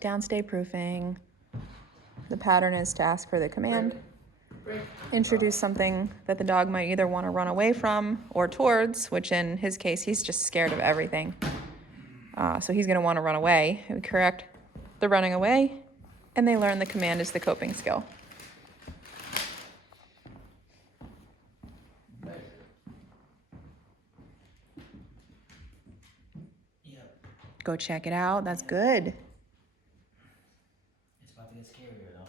Downstay proofing. The pattern is to ask for the command. Introduce something that the dog might either want to run away from or towards, which in his case, he's just scared of everything. So he's going to want to run away. We correct the running away, and they learn the command is the coping skill. Go check it out. That's good. It's about to get scarier though.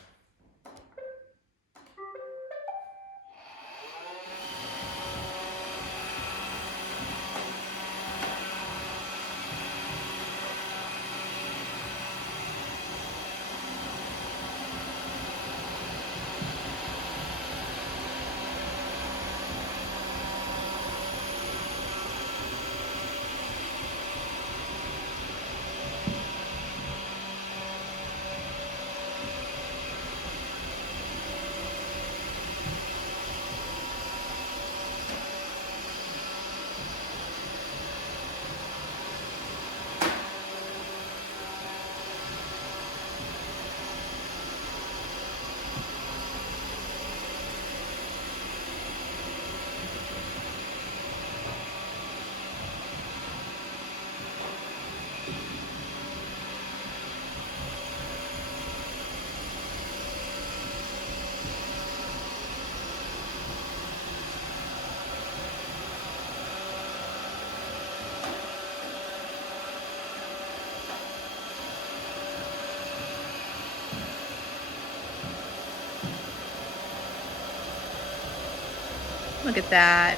Look at that.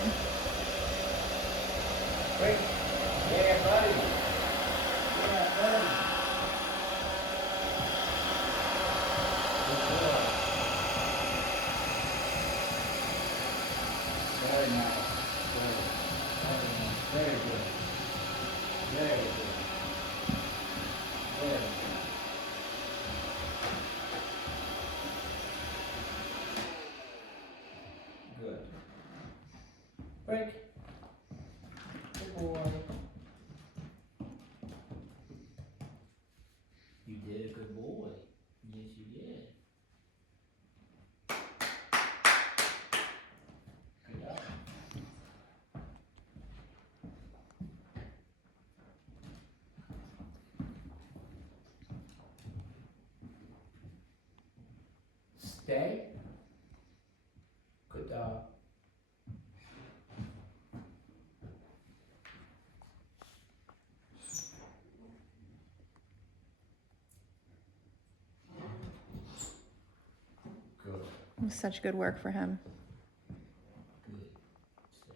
Great. Yeah, buddy. Yeah, buddy. Good boy. Very nice. Very good. Very good. Very good. Good. Break. Good boy. You did a good boy. Yes, you did. Good job. Stay. Good dog. Good. It was such good work for him. Good. Stay.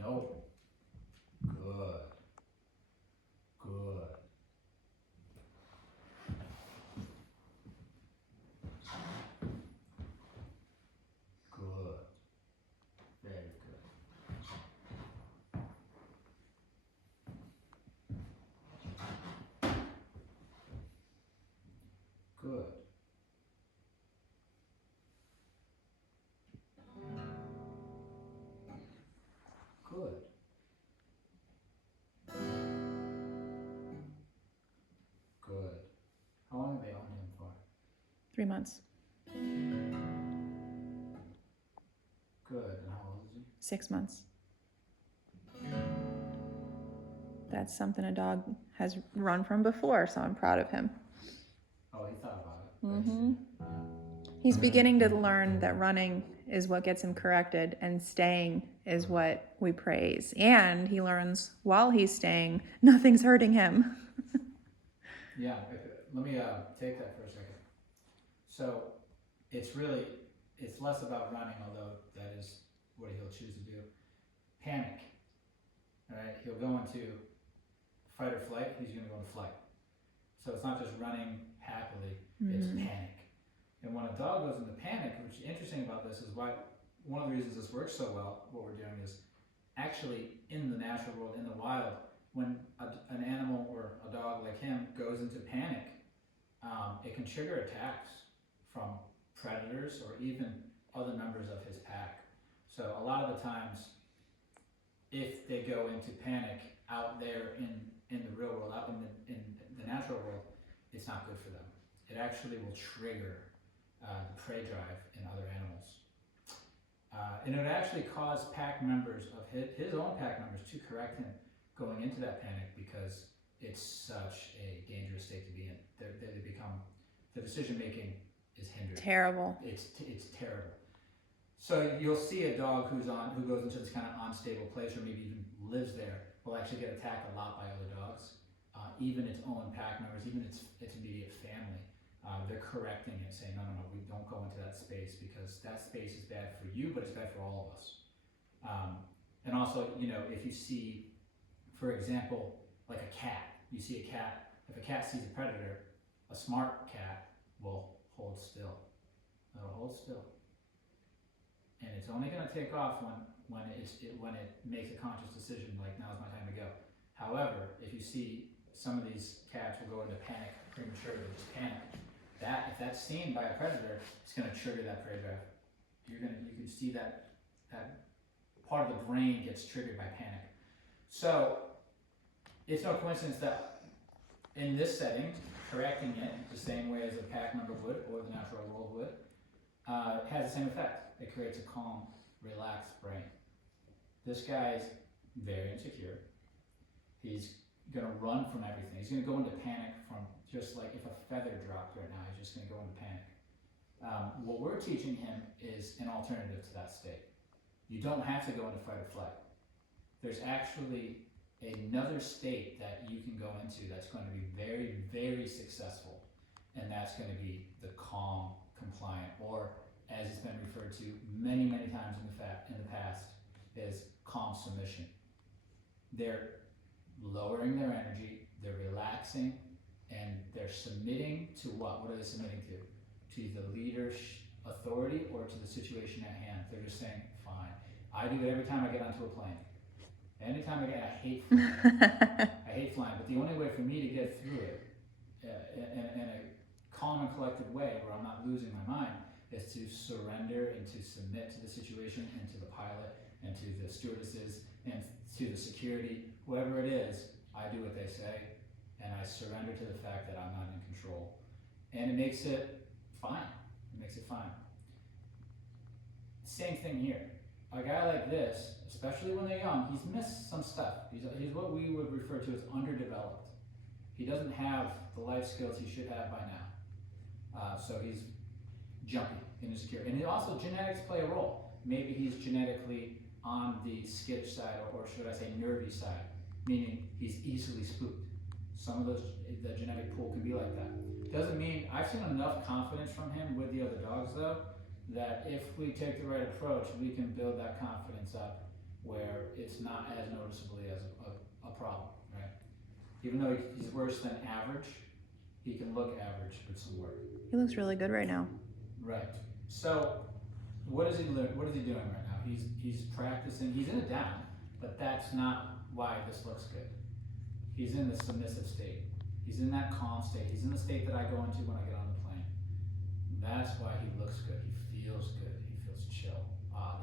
No. Good. Good. Good. Very good. Good. Good. Good. How long have they owned him for? 3 months. Good. And how old is he? 6 months. That's something a dog has run from before, so I'm proud of him. Oh, he thought about it. Mm-hmm. He's beginning to learn that running is what gets him corrected and staying is what we praise. And he learns while he's staying, nothing's hurting him. Yeah, let me take that for a second. So it's less about running, although that is what he'll choose to do. Panic. All right, he'll go into fight or flight, he's going to go into flight. So it's not just running happily, it's panic. And when a dog goes into panic, which is interesting about this is why one of the reasons this works so well, what we're doing is actually in the natural world, in the wild, when an animal or a dog like him goes into panic, it can trigger attacks from predators or even other members of his pack. So a lot of the times, if they go into panic out there in the real world, out in the natural world, it's not good for them. It actually will trigger the prey drive in other animals. And it would actually cause pack members of his own pack members to correct him going into that panic, because it's such a dangerous state to be in. They become, the decision making is hindered. Terrible. It's terrible. So you'll see a dog who goes into this kind of unstable place, or maybe even lives there, will actually get attacked a lot by other dogs, even its own pack members, even its immediate family. They're correcting it, saying, no, we don't go into that space, because that space is bad for you, but it's bad for all of us. And also, if you see, for example, like a cat, you see a cat, if a cat sees a predator, a smart cat will hold still. It'll hold still. And it's only going to take off when it makes a conscious decision, like, now's my time to go. However, if you see some of these cats will go into panic prematurely, just panic. If that's seen by a predator, it's going to trigger that prey drive. You can see that part of the brain gets triggered by panic. So it's no coincidence that in this setting, correcting it the same way as a pack member would, or the natural world would, has the same effect. It creates a calm, relaxed brain. This guy's very insecure. He's gonna run from everything. He's gonna go into panic from, just like if a feather dropped right now, he's just gonna go into panic. What we're teaching him is an alternative to that state. You don't have to go into fight or flight. There's actually another state that you can go into that's going to be very, very successful, and that's going to be the calm, compliant, or as it's been referred to many, many times in the past, is calm submission. They're lowering their energy, they're relaxing, and they're submitting to what? What are they submitting to? To the leader's authority or to the situation at hand. They're just saying, fine. I do it every time I get onto a plane. Anytime I hate flying. I hate flying, but the only way for me to get through it in a calm and collected way where I'm not losing my mind is to surrender and to submit to the situation and to the pilot and to the stewardesses and to the security, whoever it is. I do what they say, and I surrender to the fact that I'm not in control. And it makes it fine. It makes it fine. Same thing here. A guy like this, especially when they're young, he's missed some stuff. He's what we would refer to as underdeveloped. He doesn't have the life skills he should have by now. So he's jumpy and insecure. And also genetics play a role. Maybe he's genetically on the skittish side, or should I say nervy side, meaning he's easily spooked. Some of the genetic pool can be like that. Doesn't mean, I've seen enough confidence from him with the other dogs though, that if we take the right approach, we can build that confidence up where it's not as noticeably as a problem, right? Even though he's worse than average, he can look average with some work. He looks really good right now. Right. So what is he doing right now? He's practicing, he's in a down, but that's not why this looks good. He's in the submissive state. He's in that calm state. He's in the state that I go into when I get on the plane. That's why he looks good. He feels good. He feels chill.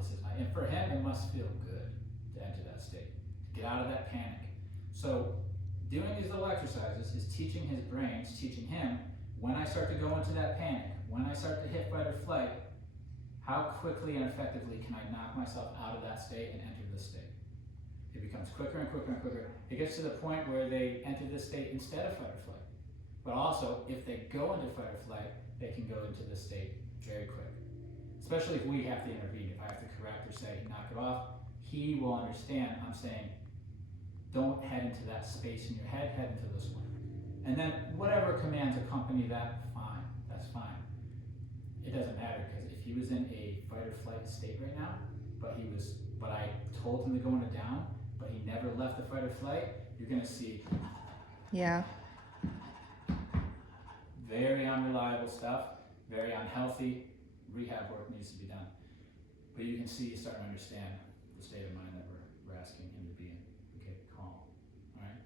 This is nice. And for him, it must feel good to enter that state, to get out of that panic. So doing these little exercises is teaching his brain, it's teaching him, when I start to go into that panic, when I start to hit fight or flight, how quickly and effectively can I knock myself out of that state and enter this state? It becomes quicker and quicker and quicker. It gets to the point where they enter this state instead of fight or flight. But also, if they go into fight or flight, they can go into this state very quick. Especially if we have to intervene. If I have to correct or say, knock it off, he will understand I'm saying, don't head into that space in your head, head into this one. And then whatever commands accompany that, fine, that's fine. It doesn't matter, because if he was in a fight or flight state right now, but I told him to go into down, but he never left the fight or flight, you're gonna see Yeah. very unreliable stuff, very unhealthy. Rehab work needs to be done. But you can see he's starting to understand the state of mind that we're asking him to be in. Okay, calm. All right?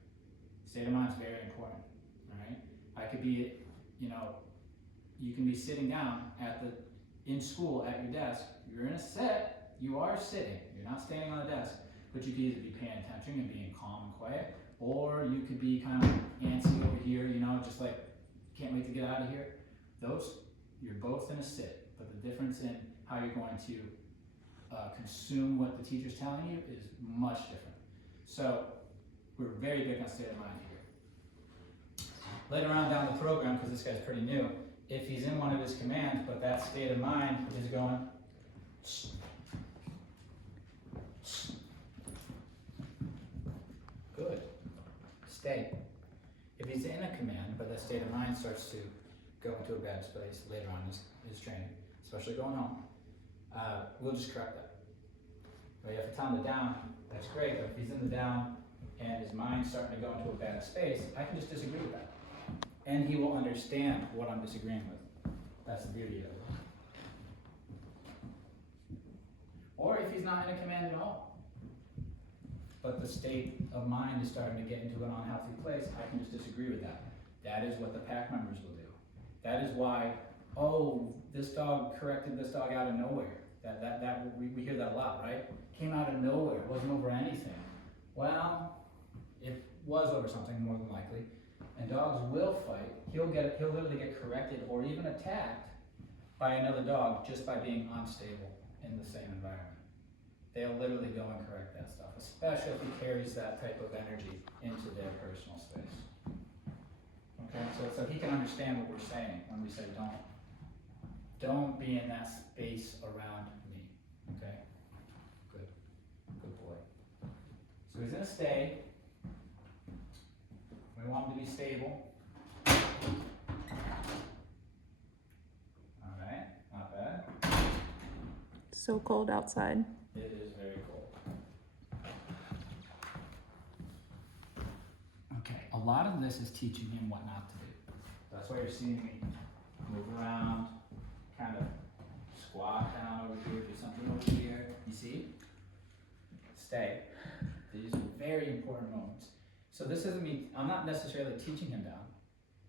State of mind is very important. All right? I could be, you can be sitting down in school at your desk. You're in a set. You are sitting. You're not standing on a desk. but you could either be paying attention and being calm and quiet, or you could be kind of antsy over here, you know, just like, can't wait to get out of here. Those, you're both in a sit, but the difference in how you're going to consume what the teacher's telling you is much different. So we're very big on state of mind here. Later on down the program, because this guy's pretty new, if he's in one of his commands, but that state of mind is going, good, stay. If he's in a command, but that state of mind starts to go into a bad space later on in his training, especially going home, we'll just correct that. But you have to tell him the down, that's great, but if he's in the down and his mind's starting to go into a bad space, I can just disagree with that. And he will understand what I'm disagreeing with. That's the beauty of it. Or if he's not in a command at all, but the state of mind is starting to get into an unhealthy place, I can just disagree with that. That is what the pack members will do. That is why, oh, this dog corrected this dog out of nowhere. We hear that a lot, right? Came out of nowhere, wasn't over anything. Well, it was over something more than likely. And dogs will fight. He'll literally get corrected or even attacked by another dog just by being unstable in the same environment. They'll literally go and correct that stuff, especially if he carries that type of energy into their personal space. Okay, so he can understand what we're saying when we say don't be in that space around me. Okay, good boy. So he's gonna stay. We want him to be stable. All right, not bad. So cold outside. It is very cold. Okay, a lot of this is teaching him what not to do. That's why you're seeing me move around, kind of squat down over here, do something over here. You see? Stay. These are very important moments. So this isn't me, I'm not necessarily teaching him down,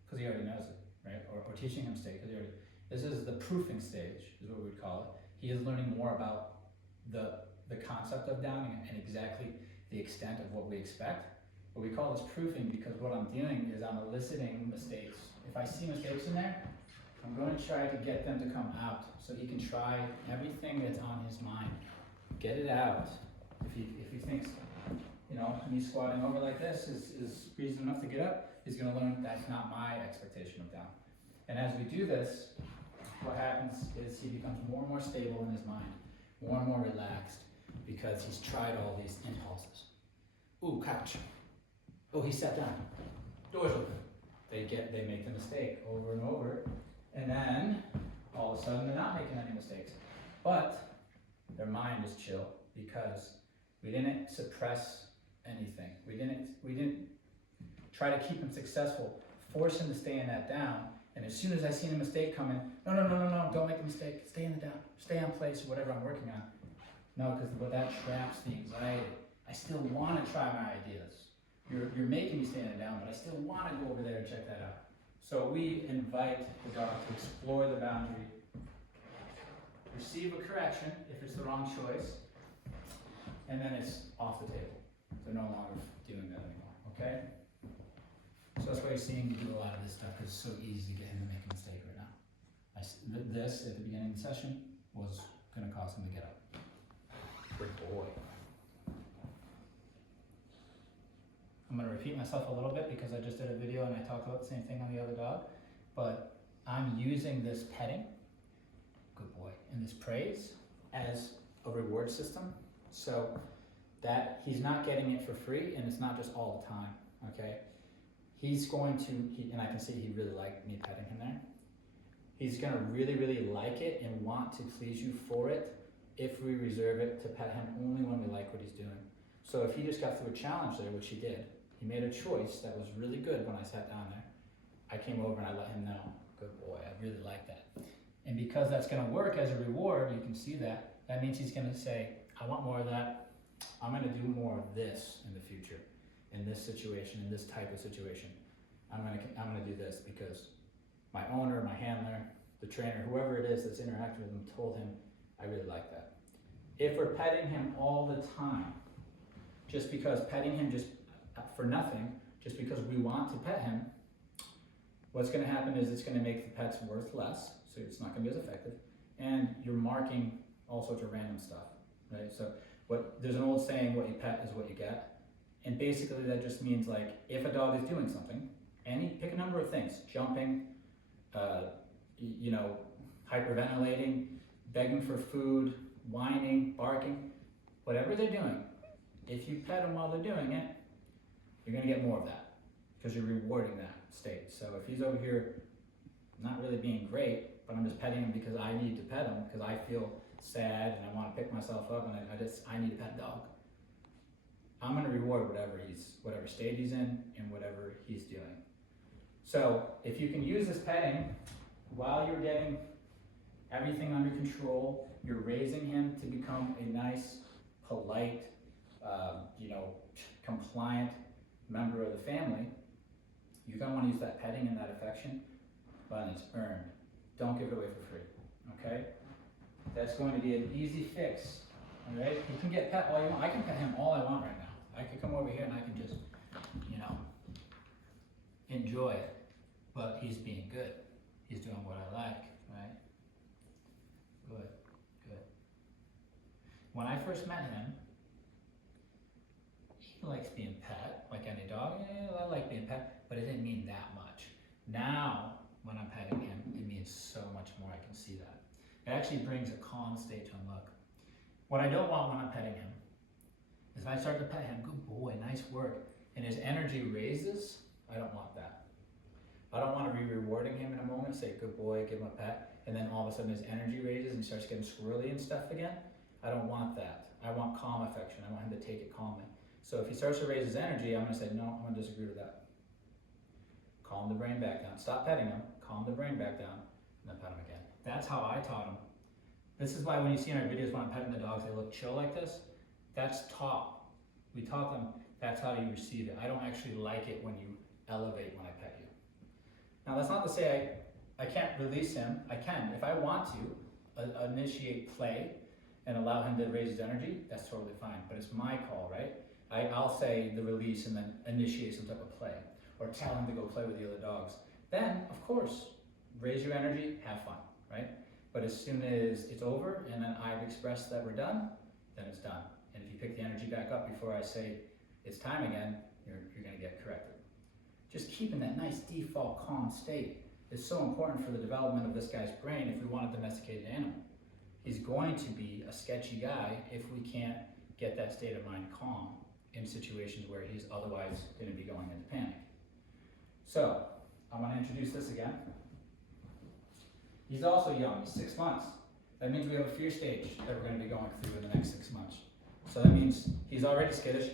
because he already knows it, right? Or teaching him stay, because he already, this is the proofing stage, is what we would call it. He is learning more about the concept of downing and exactly the extent of what we expect. But we call this proofing because what I'm doing is I'm eliciting mistakes. If I see mistakes in there, I'm going to try to get them to come out so he can try everything that's on his mind. Get it out. If he thinks, you know, me squatting over like this is reason enough to get up, he's going to learn that's not my expectation of down. And as we do this, what happens is he becomes more and more stable in his mind, more and more relaxed, because he's tried all these impulses. Ooh, couch. Oh, he sat down. Doors open. They make the mistake over and over, and then all of a sudden they're not making any mistakes. But their mind is chill because we didn't suppress anything. We didn't try to keep him successful, force him to stay in that down. And as soon as I seen a mistake coming, no, don't make a mistake. Stay in the down. Stay on place or whatever I'm working on. No, because that traps the anxiety. I still want to try my ideas. You're making me stay in the down, but I still want to go over there and check that out. So we invite the dog to explore the boundary, receive a correction if it's the wrong choice, and then it's off the table. They're no longer doing that anymore, okay? So that's why you're seeing me do a lot of this stuff, because it's so easy to get him to make a mistake right now. This, at the beginning of the session, was going to cause him to get up. Good boy. I'm going to repeat myself a little bit because I just did a video and I talked about the same thing on the other dog, but I'm using this petting, good boy, and this praise as a reward system, so that he's not getting it for free and it's not just all the time, okay? He's going to, and I can see he really liked me petting him there. He's going to really, really like it and want to please you for it if we reserve it to pet him only when we like what he's doing. So if he just got through a challenge there, which he did, he made a choice that was really good when I sat down there. I came over and I let him know, good boy, I really like that. And because that's going to work as a reward, you can see that, that means he's going to say, I want more of that. I'm going to do more of this in the future, in this situation, in this type of situation. I'm going to do this because my owner, my handler, the trainer, whoever it is that's interacting with him told him, I really like that. If we're petting him all the time, just because petting him just for nothing, just because we want to pet him, what's going to happen is it's going to make the pets worth less, so it's not going to be as effective, and you're marking all sorts of random stuff, right? So there's an old saying, what you pet is what you get, and basically that just means like if a dog is doing something, pick a number of things, jumping, hyperventilating, begging for food, whining, barking, whatever they're doing, if you pet them while they're doing it, you're going to get more of that because you're rewarding that state. So if he's over here not really being great, but I'm just petting him because I need to pet him because I feel sad and I want to pick myself up and I need to pet the dog, I'm going to reward whatever state he's in and whatever he's doing. So if you can use this petting while you're getting everything under control, you're raising him to become a nice, polite, compliant member of the family, you're going to want to use that petting and that affection, but it's earned. Don't give it away for free, okay? That's going to be an easy fix, all right? You can get pet all you want. I can pet him all I want right now. I could come over here and I can just, enjoy it, but he's being good. He's doing what I like, right? Good. When I first met him, he likes being pet, like any dog. I like being pet, but it didn't mean that much. Now, when I'm petting him, it means so much more. I can see that. It actually brings a calm state to him. Look, what I don't want when I'm petting him is if I start to pet him, good boy, nice work, and his energy raises, I don't want that. I don't want to be rewarding him in a moment, say good boy, give him a pet, and then all of a sudden his energy raises and he starts getting squirrely and stuff again. I don't want that. I want calm affection. I want him to take it calmly. So if he starts to raise his energy, I'm going to say, no, I'm going to disagree with that. Calm the brain back down. Stop petting him, calm the brain back down, and then pet him again. That's how I taught him. This is why when you see in our videos when I'm petting the dogs, they look chill like this. That's taught. We taught them that's how you receive it. I don't actually like it when you elevate when I pet you. Now that's not to say I can't release him. I can. If I want to initiate play and allow him to raise his energy, that's totally fine. But it's my call, right? I'll say the release and then initiate some type of play or tell him to go play with the other dogs. Then, of course, raise your energy, have fun, right? But as soon as it's over and then I've expressed that we're done, then it's done. And if you pick the energy back up before I say it's time again, you're going to get corrected. Just keeping that nice default calm state is so important for the development of this guy's brain if we want a domesticated animal. He's going to be a sketchy guy if we can't get that state of mind calm in situations where he's otherwise going to be going into panic. So, I want to introduce this again. He's also young, he's 6 months. That means we have a fear stage that we're going to be going through in the next 6 months. So that means he's already skittish.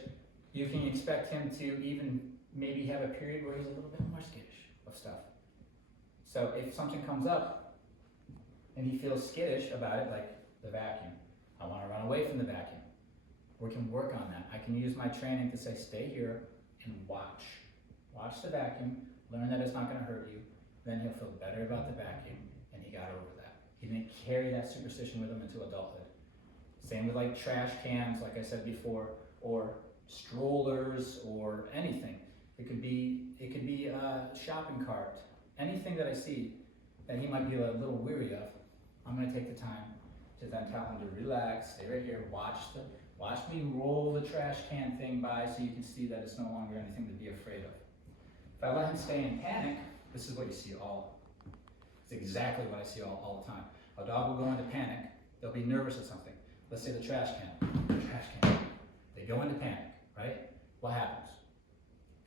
You can expect him to even maybe have a period where he's a little bit more skittish of stuff. So if something comes up and he feels skittish about it, like the vacuum, I want to run away from the vacuum. We can work on that. I can use my training to say, stay here and watch. Watch the vacuum, learn that it's not going to hurt you, then he'll feel better about the vacuum, and he got over that. He didn't carry that superstition with him into adulthood. Same with like trash cans, like I said before, or strollers, or anything. It could be a shopping cart. Anything that I see that he might be a little weary of, I'm going to take the time to then tell him to relax, stay right here, watch me roll the trash can thing by so you can see that it's no longer anything to be afraid of. If I let him stay in panic, this is what you see it's exactly what I see all the time. A dog will go into panic, they'll be nervous at something. Let's say the trash can. They go into panic, right? What happens?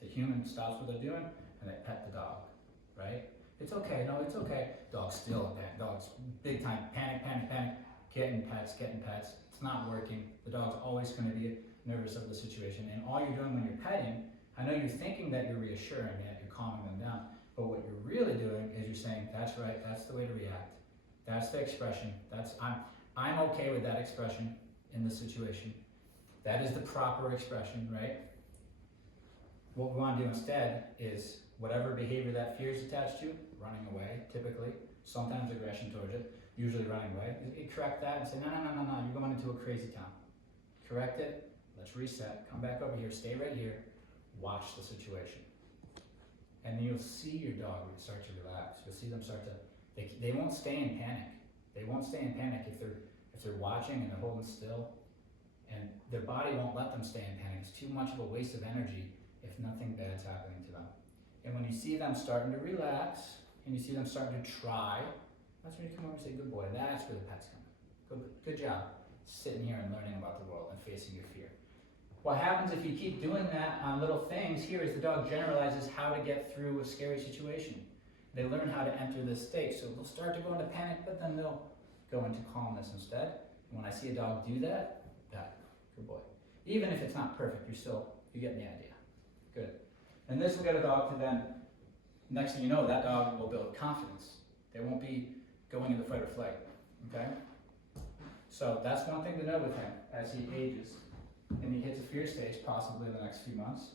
The human stops what they're doing and they pet the dog, right? It's okay, no, it's okay. Dog's still in panic. Dog's big time panic. Getting pets. It's not working. The dog's always going to be nervous of the situation. And all you're doing when you're petting, I know you're thinking that you're reassuring it, you're calming them down, but what you're really doing is you're saying, that's right, that's the way to react. That's the expression. I'm okay with that expression in this situation. That is the proper expression, right? What we want to do instead is whatever behavior that fear is attached to, running away, typically, sometimes aggression towards it, usually running away, you correct that and say, no, you're going into a crazy town. Correct it, Let's reset. Come back over here. Stay right here. Watch the situation. And then you'll see your dog start to relax. You'll see them start to, they won't stay in panic. They won't stay in panic if they're watching and they're holding still. And their body won't let them stay in panic. It's too much of a waste of energy if nothing bad's happening to them. And when you see them starting to relax, and you see them starting to try, that's when you come over and say, good boy, that's where the pet's coming. Good job sitting here and learning about the world and facing your fear. What happens if you keep doing that on little things here is the dog generalizes how to get through a scary situation. They learn how to enter this state. So they'll start to go into panic, but then they'll go into calmness instead. And when I see a dog do that, good boy. Even if it's not perfect, you're getting the idea. Good. And this will get a dog to then, next thing you know, that dog will build confidence. They won't be going into fight or flight, okay? So that's one thing to know with him as he ages and he hits a fear stage, possibly in the next few months.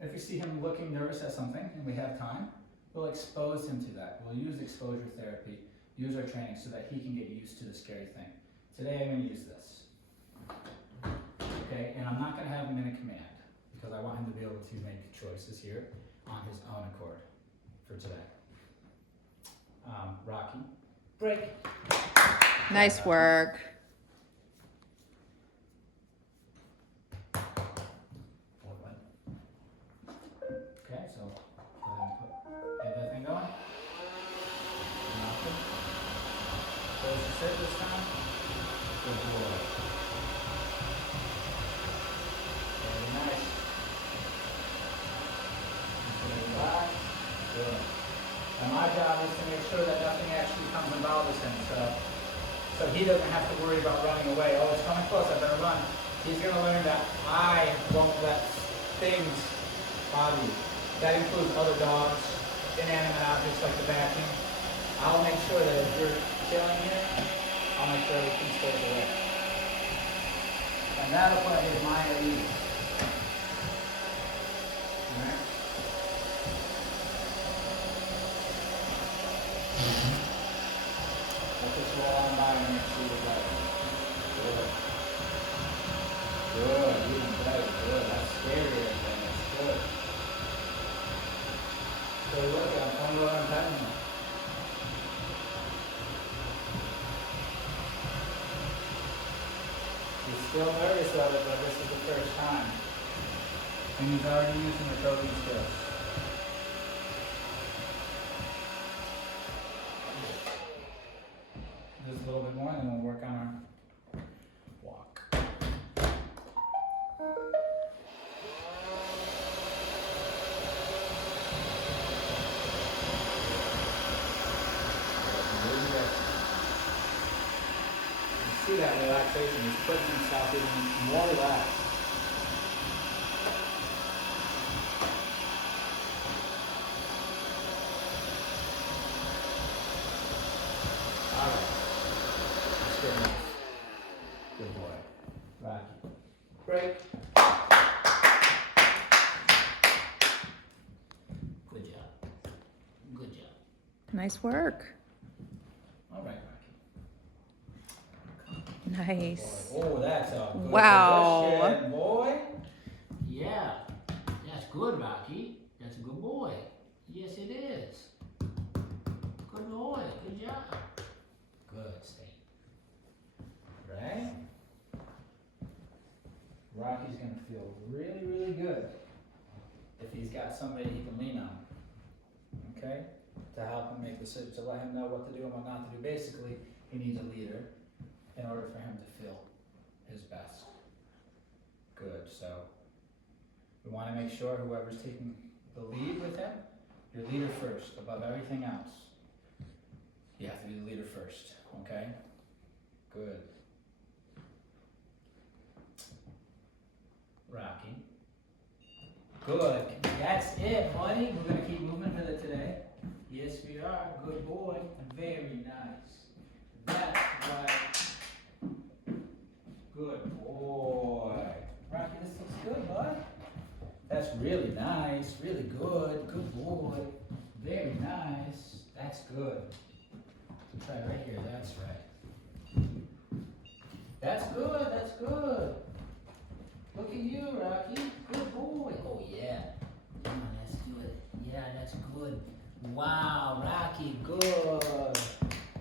If you see him looking nervous at something and we have time, we'll expose him to that. We'll use exposure therapy, use our training so that he can get used to the scary thing. Today I'm going to use this. Okay, and I'm not going to have him in a command because I want him to be able to make choices here on his own accord for today. Rocky, break. Nice work. Okay, so go ahead and get that thing going. Nothing. Close your sit this time. Good boy. Very nice. Relax. Good. And my job is to make sure that nothing actually comes and bothers him. So he doesn't have to worry about running away. Oh, it's coming close, I better run. He's going to learn that I won't let things bother you. That includes other dogs, inanimate objects like the vacuum. I'll make sure that if you're chilling here, I'll make sure everything stays away. And that'll put his mind at ease. Alright? Let this roll on by and make sure you're right. Good. Good. Even better. Good. That's scary. That's good. So look, I'm coming around and petting him. He's still nervous of it, but this is the first time. And he's already using the coping skills. Just a little bit more, and then we'll work on our walk. See that relaxation, he's putting himself even more relaxed. Alright. That's good enough. Good boy. Rocky. Break. Good job. Good job. Nice work. Alright, Rocky. Nice. Oh, that's a good Wow. position, boy. Yeah, that's good, Rocky. That's a good boy. Yes, it is. Good boy. Good job. Good, stay. Right? Rocky's gonna feel really, really good if he's got somebody he can lean on. Okay? To help him make decisions, to let him know what to do and what not to do. Basically, he needs a leader in order for him to feel his best. Good, so we want to make sure whoever's taking the lead with him, you're leader first, above everything else. You have to be the leader first, okay? Good. Rocky. Good, that's it, buddy. We're going to keep moving with it today. Yes, we are. Good boy. Very nice. That's right. Good boy. Rocky, this looks good, bud. That's really nice. Really good. Good boy. Very nice. That's good. Try right here. That's right. That's good. That's good. good. Wow, Rocky, good.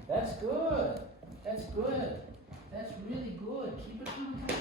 That's good. That's good. That's really good. Keep it coming, come